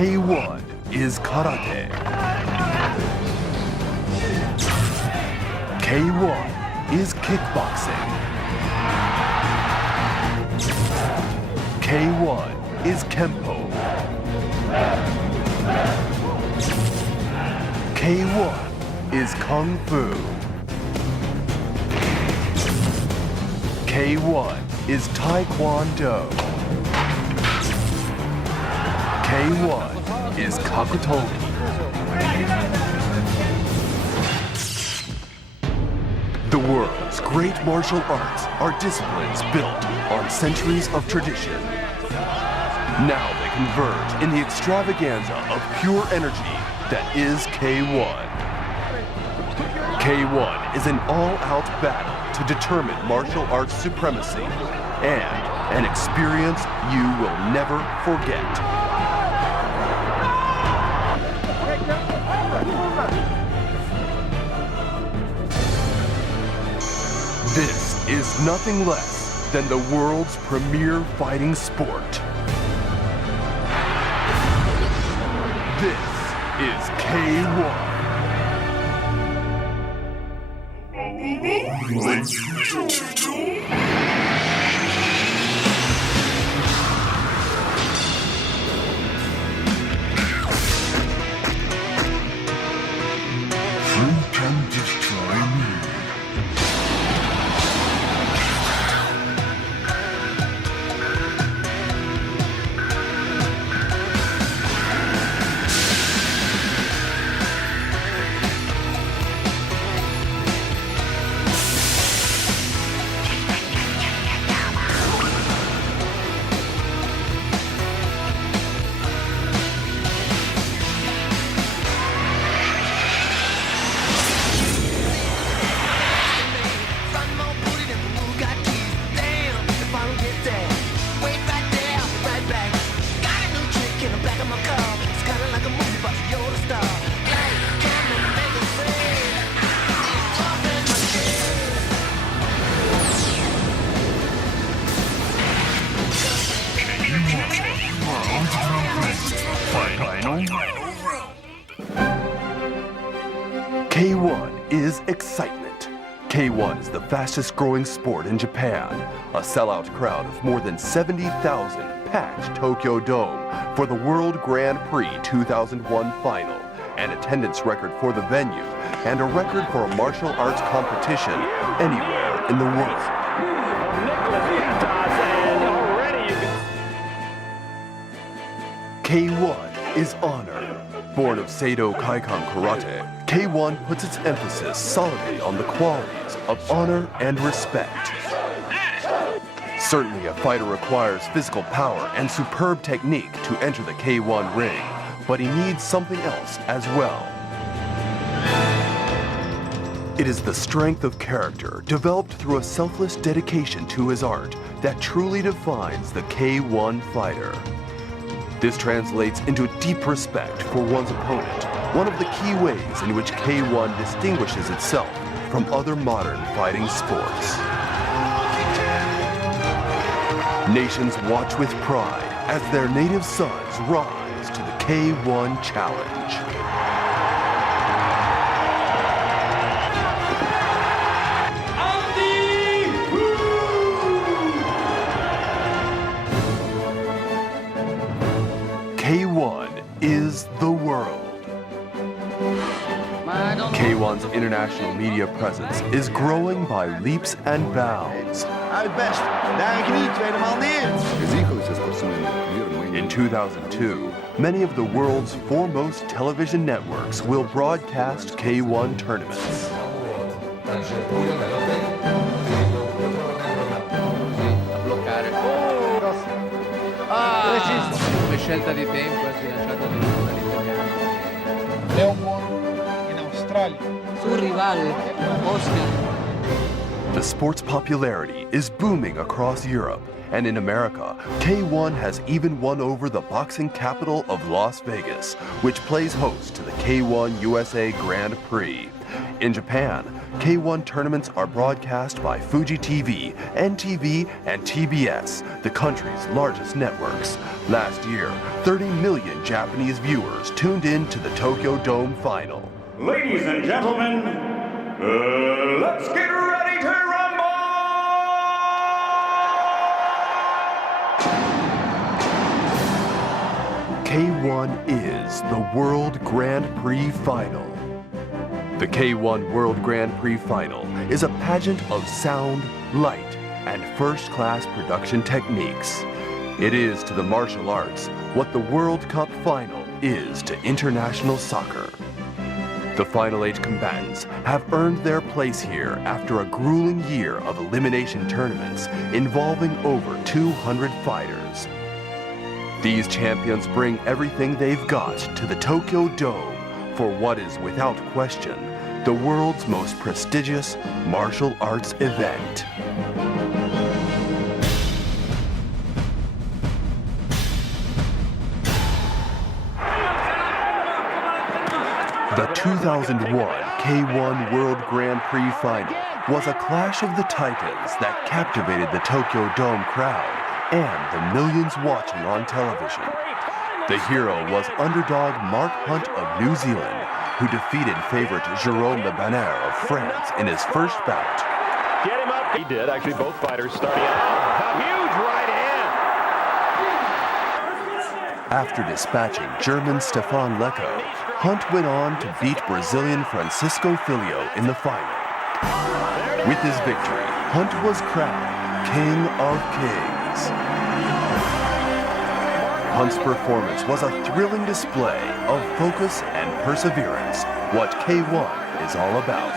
K1 is karate. K1 is kickboxing. K1 is Kempo. K1 is Kung Fu. K1 is Taekwondo. K1 is Kakutogi. The world's great martial arts are disciplines built on centuries of tradition. Now they converge in the extravaganza of pure energy that is K1. K1 is an all-out battle to determine martial arts supremacy and an experience you will never forget. This is nothing less than the world's premier fighting sport. This is K1. Who can destroy me? K1 is excitement. K1 is the fastest growing sport in Japan. A sellout crowd of more than 70,000 packed Tokyo Dome for the World Grand Prix 2001 final, an attendance record for the venue, and a record for a martial arts competition anywhere in the world. K1 is honor. Born of Seido Kaikan Karate, K1 puts its emphasis solidly on the qualities of honor and respect. Certainly a fighter requires physical power and superb technique to enter the K1 ring, but he needs something else as well. It is the strength of character developed through a selfless dedication to his art that truly defines the K1 fighter. This translates into deep respect for one's opponent, one of the key ways in which K1 distinguishes itself from other modern fighting sports. Nations watch with pride as their native sons rise to the K1 challenge. K1 is the world. K1's international media presence is growing by leaps and bounds. Uit best. Daar knie, tweede maal neer. In 2002, many of the world's foremost television networks will broadcast K1 tournaments. Come scelta di tempo è sbilanciata dall'italiano. In Australia. Sul rivale, Oscar. The sport's popularity is booming across Europe, and in America, K1 has even won over the boxing capital of Las Vegas, which plays host to the K1 USA Grand Prix. In Japan, K1 tournaments are broadcast by Fuji TV, NTV, and TBS, the country's largest networks. Last year, 30 million Japanese viewers tuned in to the Tokyo Dome final. Ladies and gentlemen, let's get ready to rumble! K1 is the World Grand Prix Final. The K1 World Grand Prix Final is a pageant of sound, light, and first-class production techniques. It is to the martial arts what the World Cup Final is to international soccer. The Final 8 combatants have earned their place here after a grueling year of elimination tournaments involving over 200 fighters. These champions bring everything they've got to the Tokyo Dome for what is without question the world's most prestigious martial arts event. The 2001 K1 World Grand Prix Final was a clash of the titans that captivated the Tokyo Dome crowd and the millions watching on television. The hero was underdog Mark Hunt of New Zealand, who defeated favorite Jérôme Le Banner of France in his first bout. Get him up. He did. Actually, both fighters starting out. A huge right hand. After dispatching German Stefan Lecco, Hunt went on to beat Brazilian Francisco Filho in the final. With his victory, Hunt was crowned King of Kings. Hunt's performance was a thrilling display of focus and perseverance, what K1 is all about.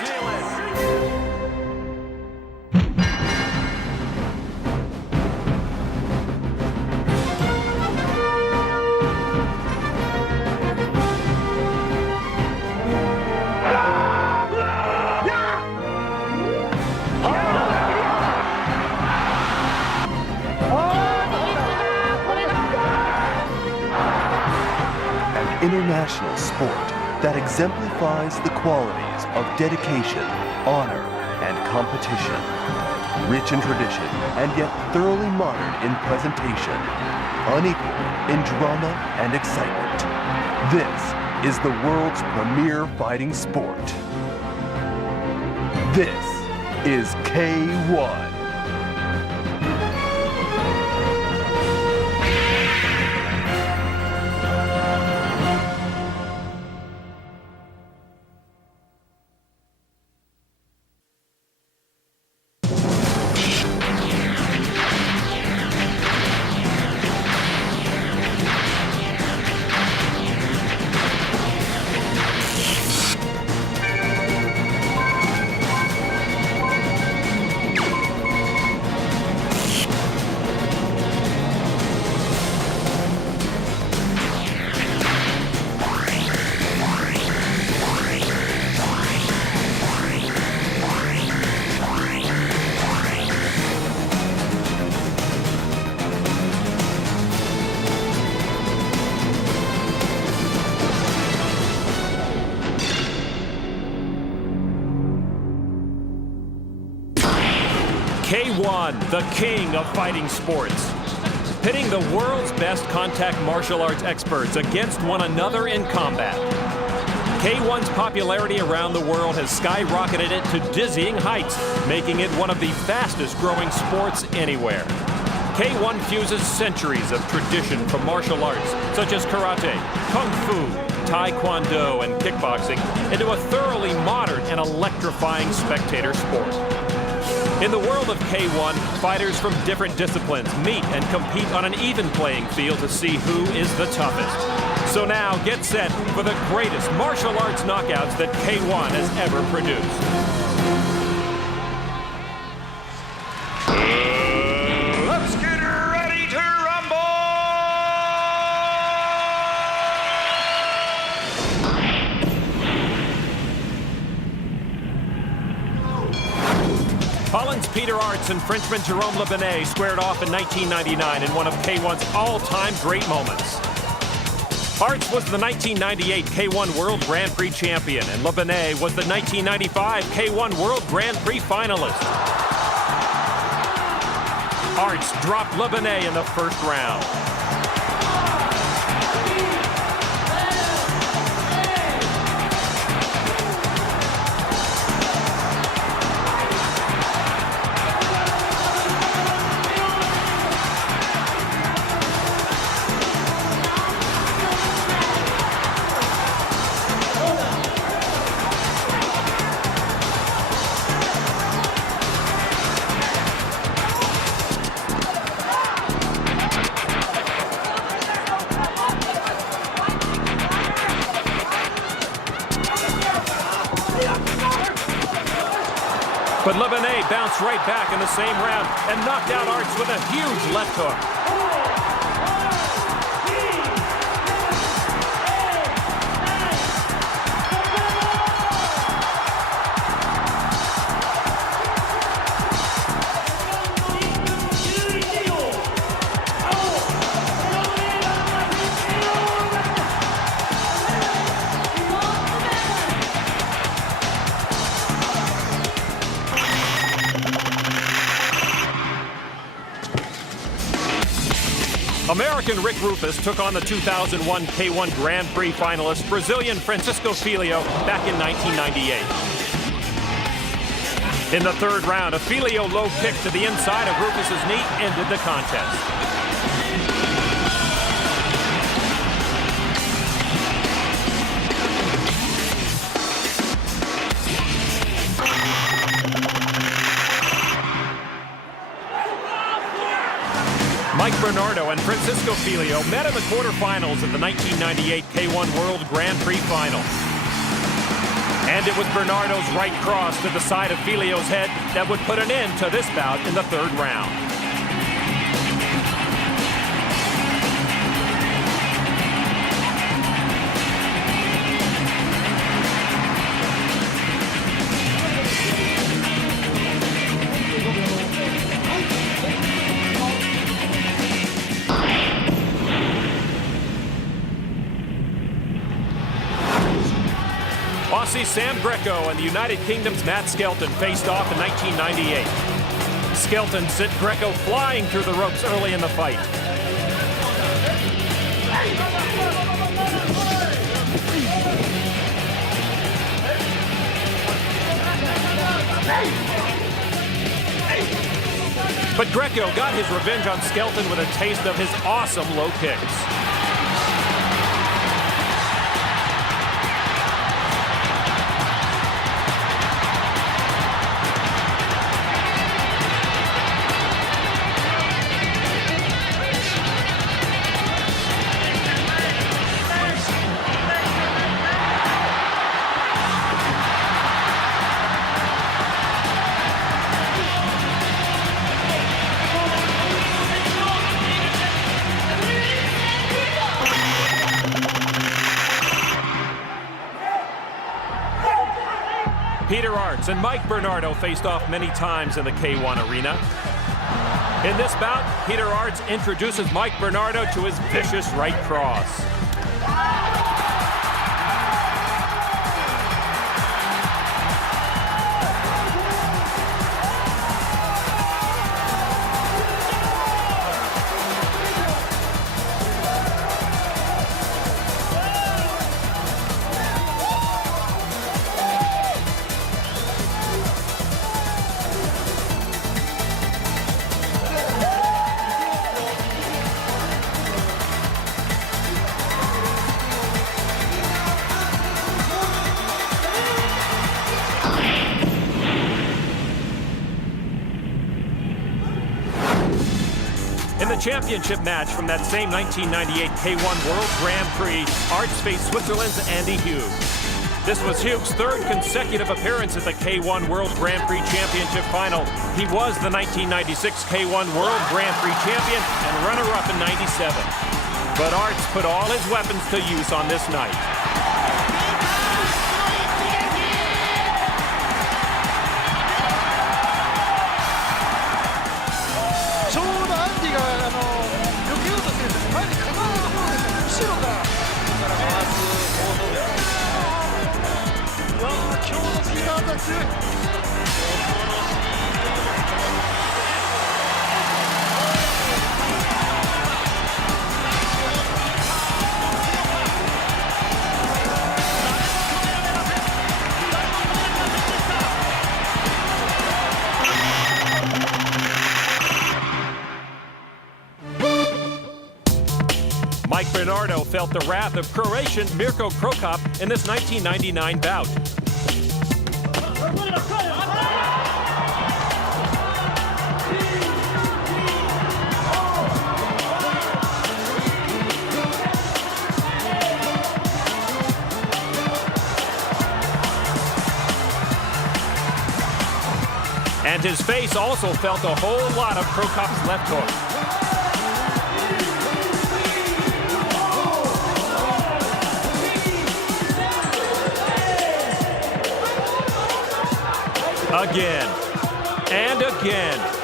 International sport that exemplifies the qualities of dedication, honor, and competition. Rich in tradition and yet thoroughly modern in presentation. Unequaled in drama and excitement. This is the world's premier fighting sport. This is K1. K1, the king of fighting sports. Pitting the world's best contact martial arts experts against one another in combat. K1's popularity around the world has skyrocketed it to dizzying heights, making it one of the fastest growing sports anywhere. K1 fuses centuries of tradition from martial arts, such as karate, kung fu, taekwondo, and kickboxing, into a thoroughly modern and electrifying spectator sport. In the world of K1, fighters from different disciplines meet and compete on an even playing field to see who is the toughest. So now, get set for the greatest martial arts knockouts that K1 has ever produced. Let's get ready to rumble! Holland's Peter Arts and Frenchman Jérôme Le Banner squared off in 1999 in one of K1's all-time great moments. Arts was the 1998 K1 World Grand Prix champion, and Le Benet was the 1995 K1 World Grand Prix finalist. Arts dropped Le Benet in the first round. But Le Benet bounced right back in the same round and knocked out Arts with a huge left hook. American Rick Rufus took on the 2001 K1 Grand Prix finalist Brazilian Francisco Filho back in 1998. In the third round, a Filho low kick to the inside of Rufus's knee ended the contest. Mike Bernardo and Francisco Filho met in the quarterfinals of the 1998 K1 World Grand Prix final. And it was Bernardo's right cross to the side of Filho's head that would put an end to this bout in the third round. Aussie Sam Greco and the United Kingdom's Matt Skelton faced off in 1998. Skelton sent Greco flying through the ropes early in the fight. But Greco got his revenge on Skelton with a taste of his awesome low kicks. Peter Arts and Mike Bernardo faced off many times in the K1 arena. In this bout, Peter Arts introduces Mike Bernardo to his vicious right cross. In the championship match from that same 1998 K1 World Grand Prix, Arts faced Switzerland's Andy Hughes. This was Hughes' third consecutive appearance at the K1 World Grand Prix Championship final. He was the 1996 K1 World Grand Prix champion and runner-up in '97. But Arts put all his weapons to use on this night. Leonardo felt the wrath of Croatian Mirko Krokop in this 1999 bout. And his face also felt a whole lot of Krokop's left hook. Again and again.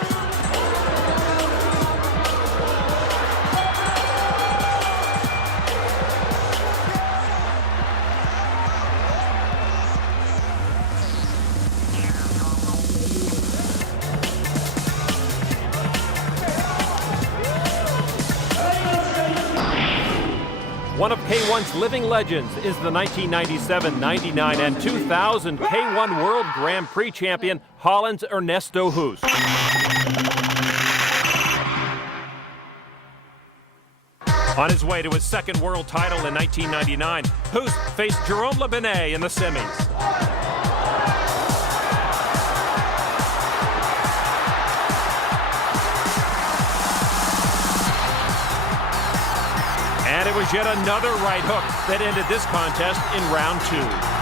One of K1's living legends is the 1997, 99, and 2000 K1 World Grand Prix champion, Holland's Ernesto Hoost. On his way to his second world title in 1999, Hoost faced Jerome Le Benet in the semis. And it was yet another right hook that ended this contest in round 2.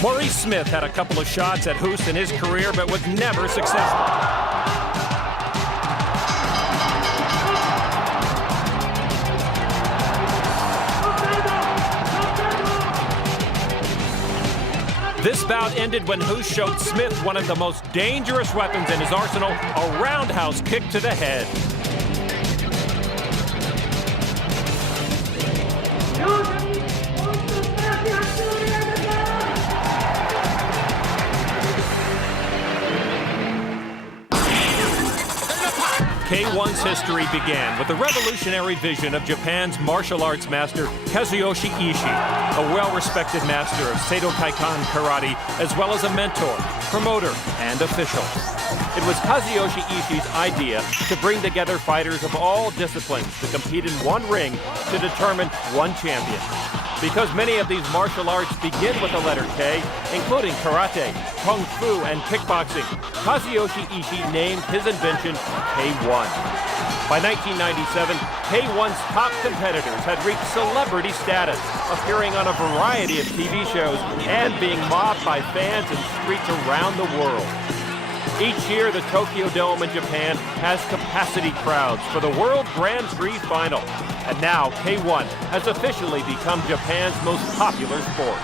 Maurice Smith had a couple of shots at Hoost in his career, but was never successful. This bout ended when Hoost showed Smith one of the most dangerous weapons in his arsenal, a roundhouse kick to the head. K1's history began with the revolutionary vision of Japan's martial arts master Kazuyoshi Ishii, a well-respected master of Seito Kaikan karate, as well as a mentor, promoter, and official. It was Kazuyoshi Ishii's idea to bring together fighters of all disciplines to compete in one ring to determine one champion. Because many of these martial arts begin with the letter K, including karate, kung fu, and kickboxing, Kazuyoshi Ishii named his invention K1. By 1997, K1's top competitors had reached celebrity status, appearing on a variety of TV shows and being mobbed by fans in streets around the world. Each year, the Tokyo Dome in Japan has capacity crowds for the World Grand Prix final. And now, K1 has officially become Japan's most popular sport.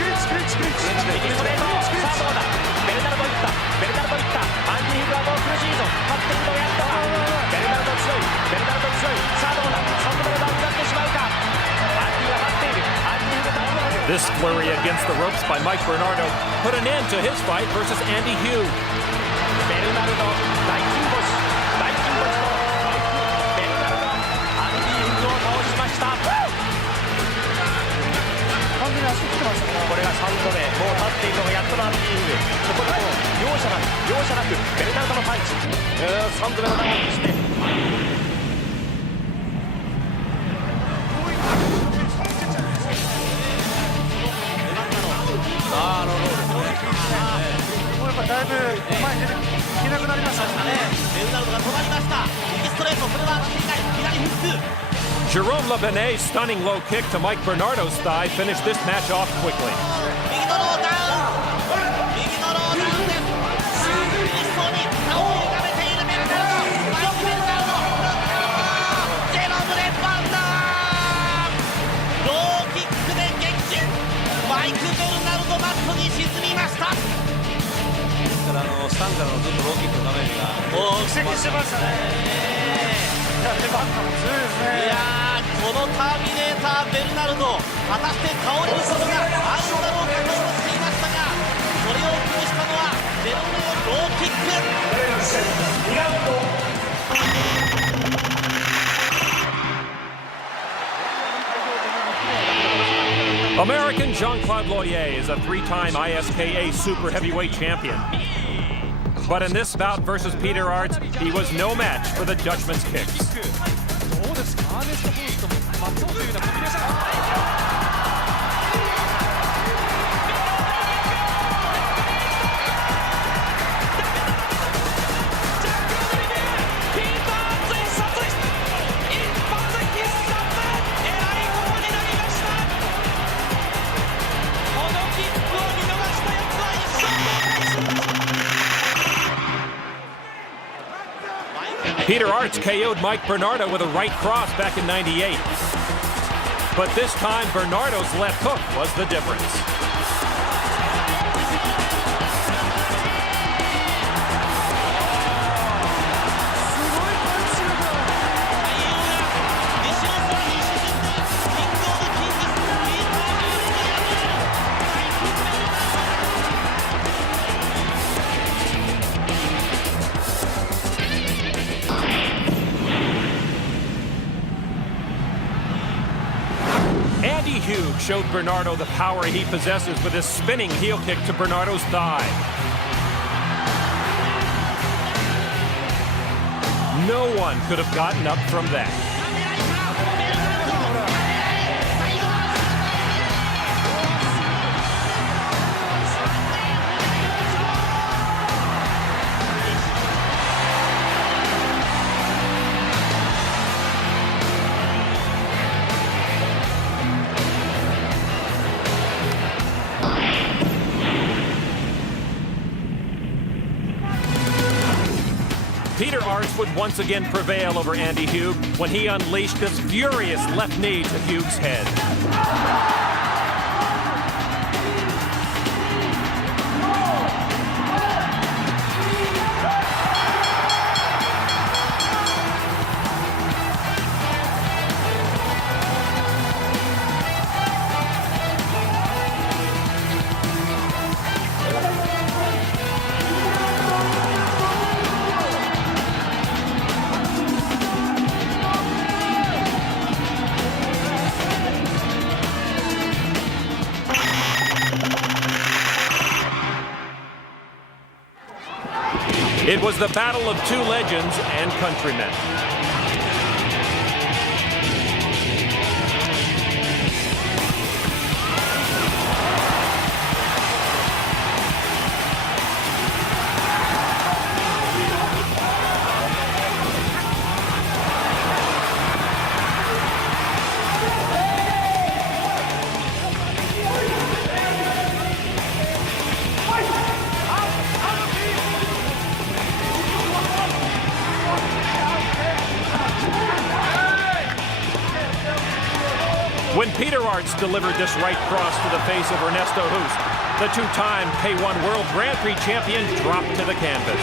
トレート、さあどうだ、ベルナルドいった、ベルナルドいった、アンディ・ヒグはもう苦しいぞ、勝っているのやったが、ベルナルド強い、ベルナルド強い、さあどうだ、3度目のダウンになってしまうか、アンディが待っている、アンディ・ヒグダウン。This flurry against the ropes by Mike Bernardo put an end to his fight versus Andy Hugh. ベルナルド、大金星、大金星と、ベルナルド、アンディ・ヒグを倒しました。これが3度目、もう立っているのがやっとのアンディ・ヒグ。そこでもう容赦なくベルナルドのパンチ、3度目のダウンですね。だいぶ前に出ていけなくなりましたね。ベルナルドが止まりました。右ストレート、それは当たっていない。左フック。Jerome Labenet stunning low kick to Mike Bernardo's thigh finished this match off quickly. 右のローダウン。右のローダウンです。苦しそうに顔を歪めているベルナルド。マイク・ベルナルド。ジェロム・レバンダー。ローキックで撃沈。マイク・ベルナルドマットに沈みました。スタンからのずっとローキックのダメージが苦戦してましたね。いや、レバンダも強いですね。いやー、このターミネーターベルナルド、果たして倒れることがあるのだろうかと思っていましたが、それを崩したのはジェロムのローキック。American Jean-Claude Loyer is a three-time ISKA super heavyweight champion. But in this bout versus Peter Arts, he was no match for the Dutchman's kicks. Peter Arts KO'd Mike Bernardo with a right cross back in '98. But this time, Bernardo's left hook was the difference. Andy Hugh showed Bernardo the power he possesses with his spinning heel kick to Bernardo's thigh. No one could have gotten up from that. Peter Arts would once again prevail over Andy Hugh when he unleashed this furious left knee to Hugh's head. It was the battle of two legends and countrymen. When Peter Arts delivered this right cross to the face of Ernesto Hoost, the two-time K1 World Grand Prix champion dropped to the canvas.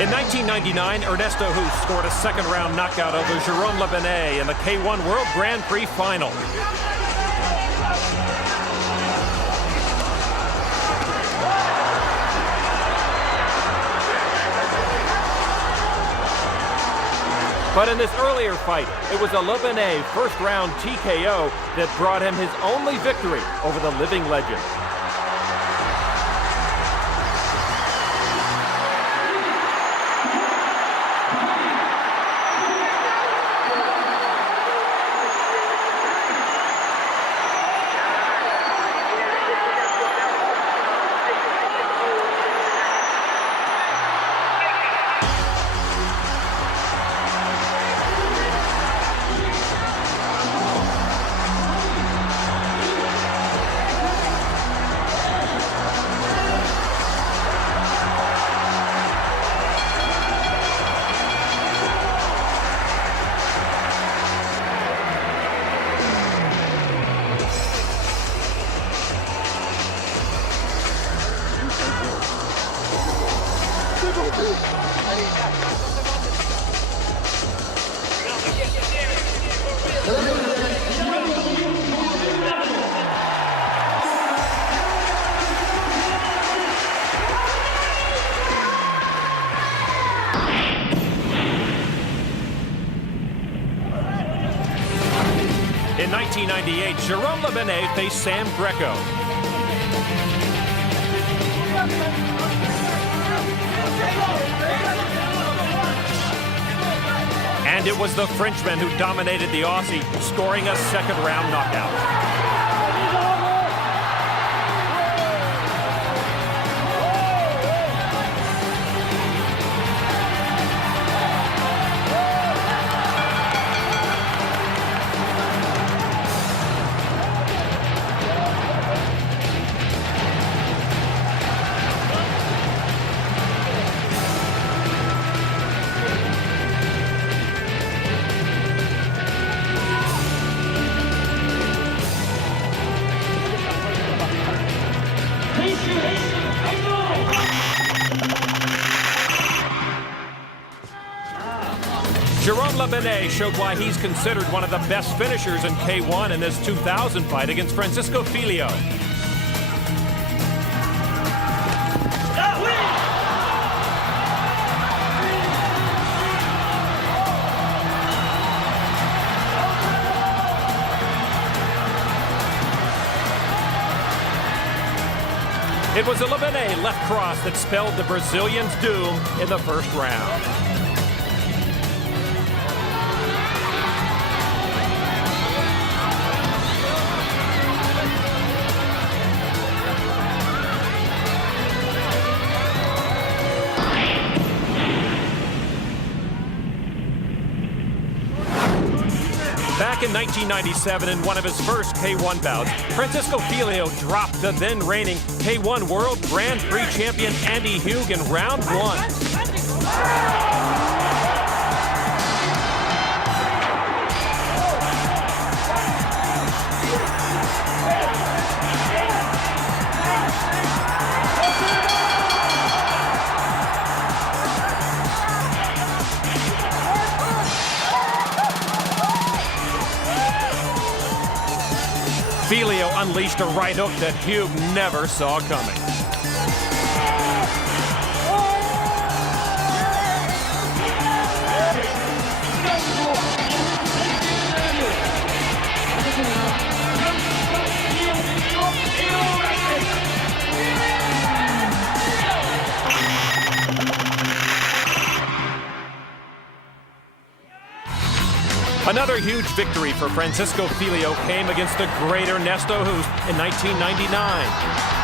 In 1999, Ernesto Hoost scored a second-round knockout over Jérôme Le Benet in the K1 World Grand Prix final. But in this earlier fight, it was a Le Benet first-round TKO that brought him his only victory over the living legend. In 1998, Jérôme Le Benet faced Sam Greco. And it was the Frenchman who dominated the Aussie, scoring a second-round knockout. Jérôme Le Benet showed why he's considered one of the best finishers in K1 in this 2000 fight against Francisco Filho. It was a Le Benet left cross that spelled the Brazilian's doom in the first round. Back in 1997, in one of his first K1 bouts, Francisco Filho dropped the then-reigning K1 World Grand Prix champion Andy Hug in round one. Filho unleashed a right hook that Hug never saw coming. Another huge victory for Francisco Filho came against the great Ernesto Hoost in 1999.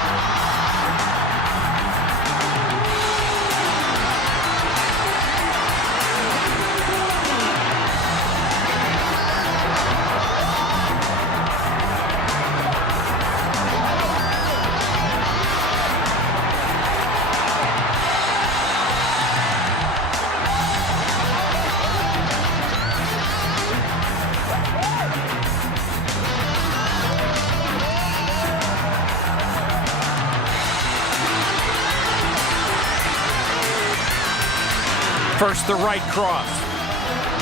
First the right cross,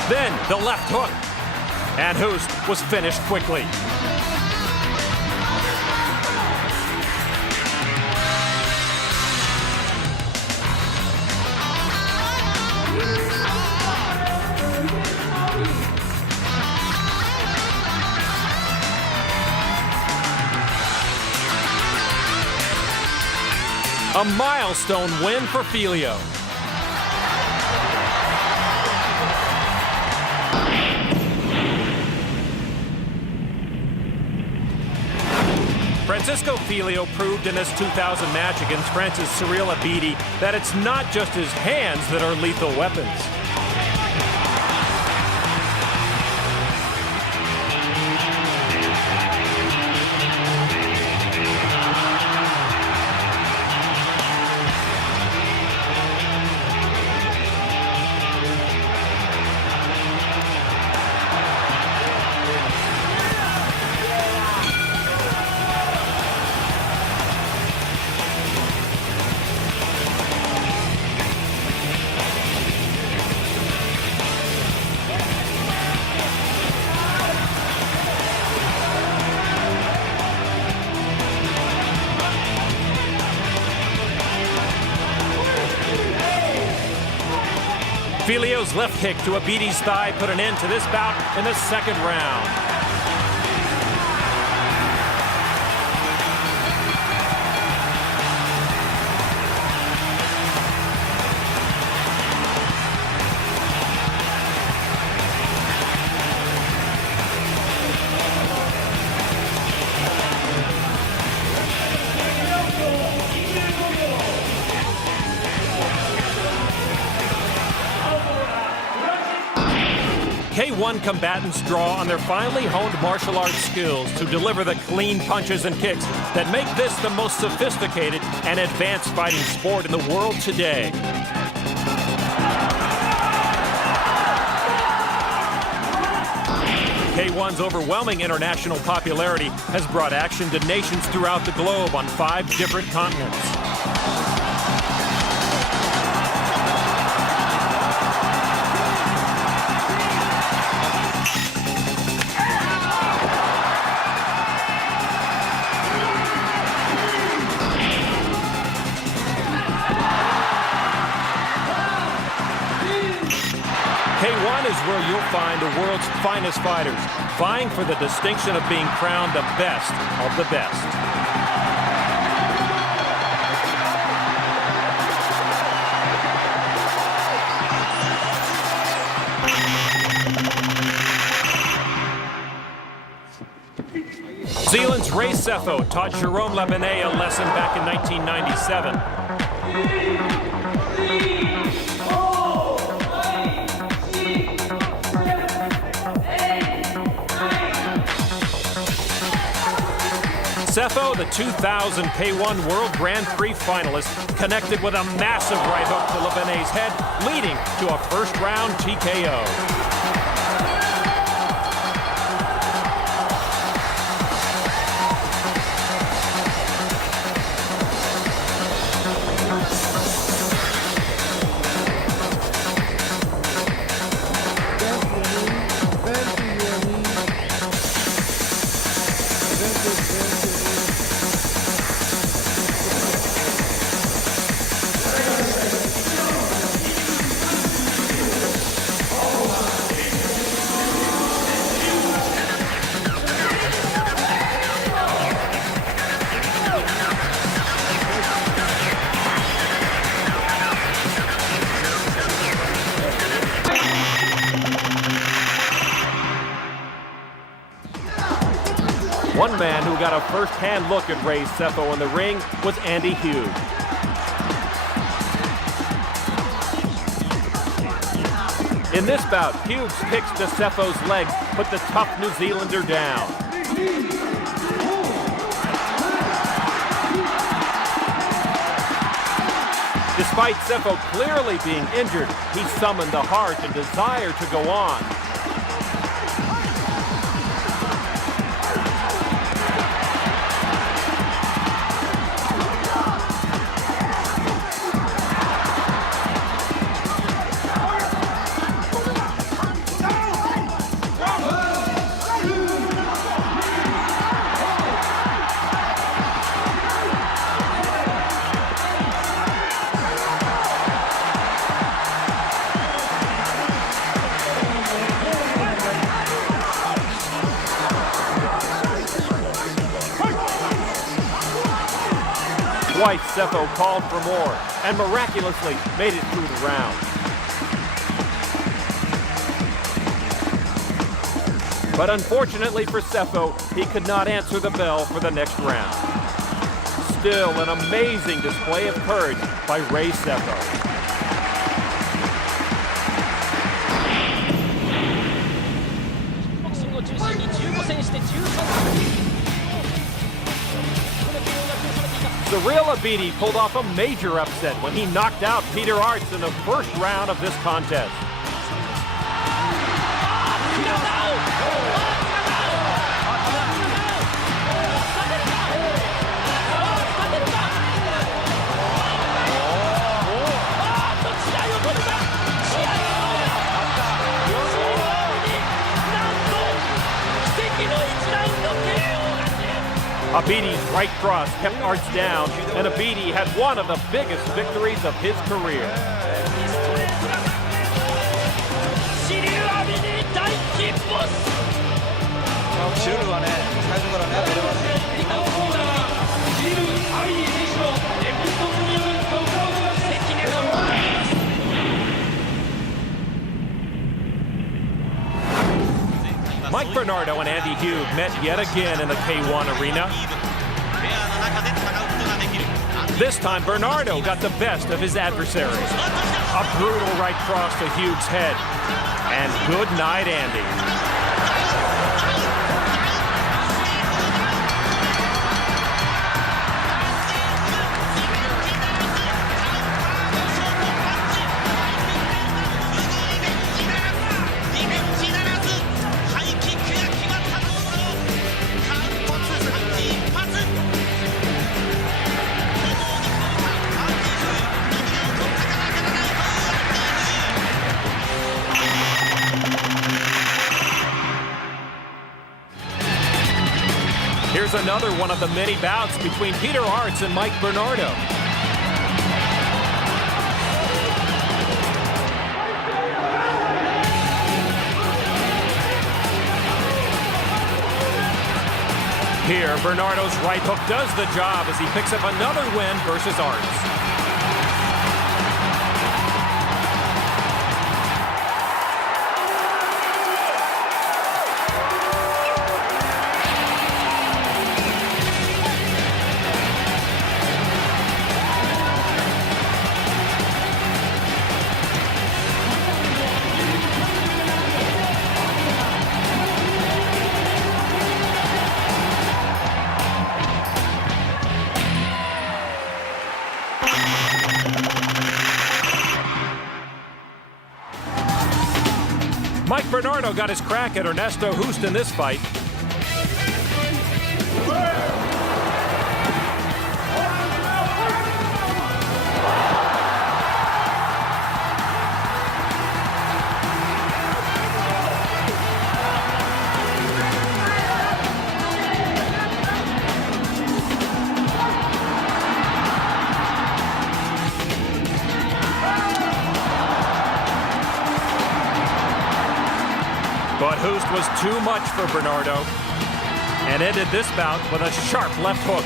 then the left hook, and Hoost was finished quickly. A milestone win for Filio. Francisco Filio proved in his 2000 match against Francis Cyril Abidi that it's not just his hands that are lethal weapons. Filio's left kick to Abidi's thigh put an end to this bout in the second round. K1 combatants draw on their finely honed martial arts skills to deliver the clean punches and kicks that make this the most sophisticated and advanced fighting sport in the world today. K1's overwhelming international popularity has brought action to nations throughout the globe on 5 different continents. K1 is where you'll find the world's finest fighters, vying for the distinction of being crowned the best of the best. Zealand's Ray Sefo taught Jerome Lebanet a lesson back in 1997. Sefo, the 2000 K1 World Grand Prix finalist, connected with a massive right hook to Lebanet's head, leading to a first-round TKO. One man who got a first-hand look at Ray Sefo in the ring was Andy Hughes. In this bout, Hughes kicks to Sefo's legs, put the tough New Zealander down. Despite Sefo clearly being injured, he summoned the heart and desire to go on. Twice, Sefo called for more and miraculously made it through the round. But unfortunately for Sefo, he could not answer the bell for the next round. Still an amazing display of courage by Ray Sefo. Cyril Abidi pulled off a major upset when he knocked out Peter Aerts in the first round of this contest. Abidi's right cross kept Aerts down, and Abidi had one of the biggest victories of his career. Mike Bernardo and Andy Hughes met yet again in the K1 arena. This time, Bernardo got the best of his adversary. A brutal right cross to Hughes' head. And good night, Andy. Here's another one of the many bouts between Peter Aerts and Mike Bernardo. Here, Bernardo's right hook does the job as he picks up another win versus Aerts. Mike Bernardo got his crack at Ernesto Hoost in this fight. But Hoost was too much for Bernardo and ended this bout with a sharp left hook.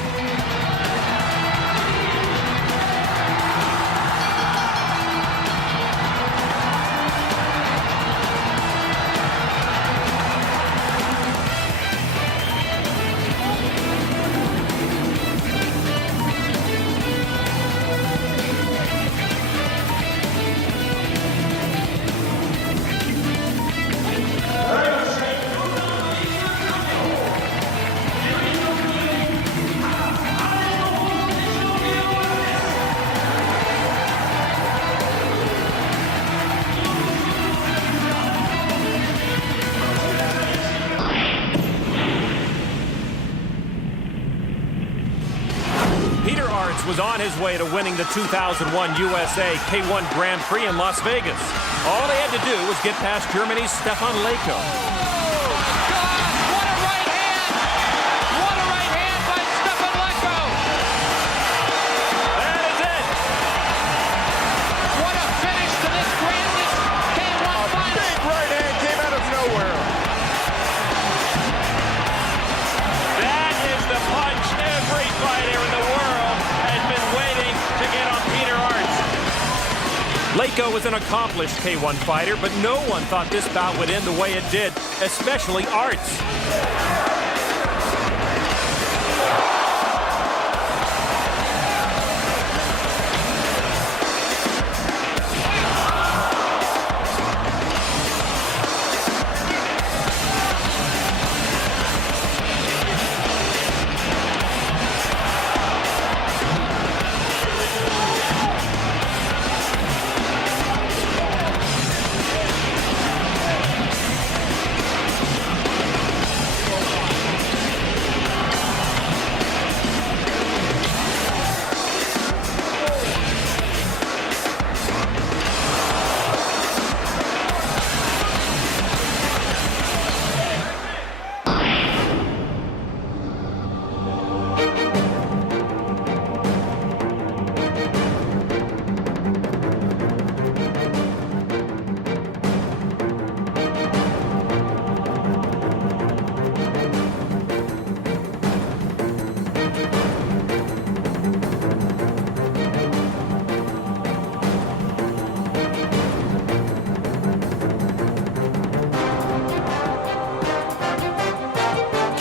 Peter Aerts was on his way to winning the 2001 USA K1 Grand Prix in Las Vegas. All they had to do was get past Germany's Stefan Leko. That is the punch every fighter in the world has been Malenko was an accomplished K1 fighter, but no one thought this bout would end the way it did, especially Arts.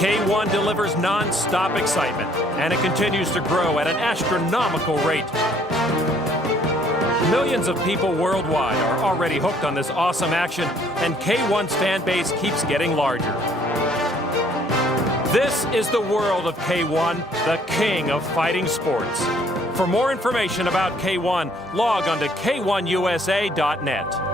K1 delivers non-stop excitement, and it continues to grow at an astronomical rate. Millions of people worldwide are already hooked on this awesome action, and K1's fan base keeps getting larger. This is the world of K1, the king of fighting sports. For more information about K1, log on to K1USA.net.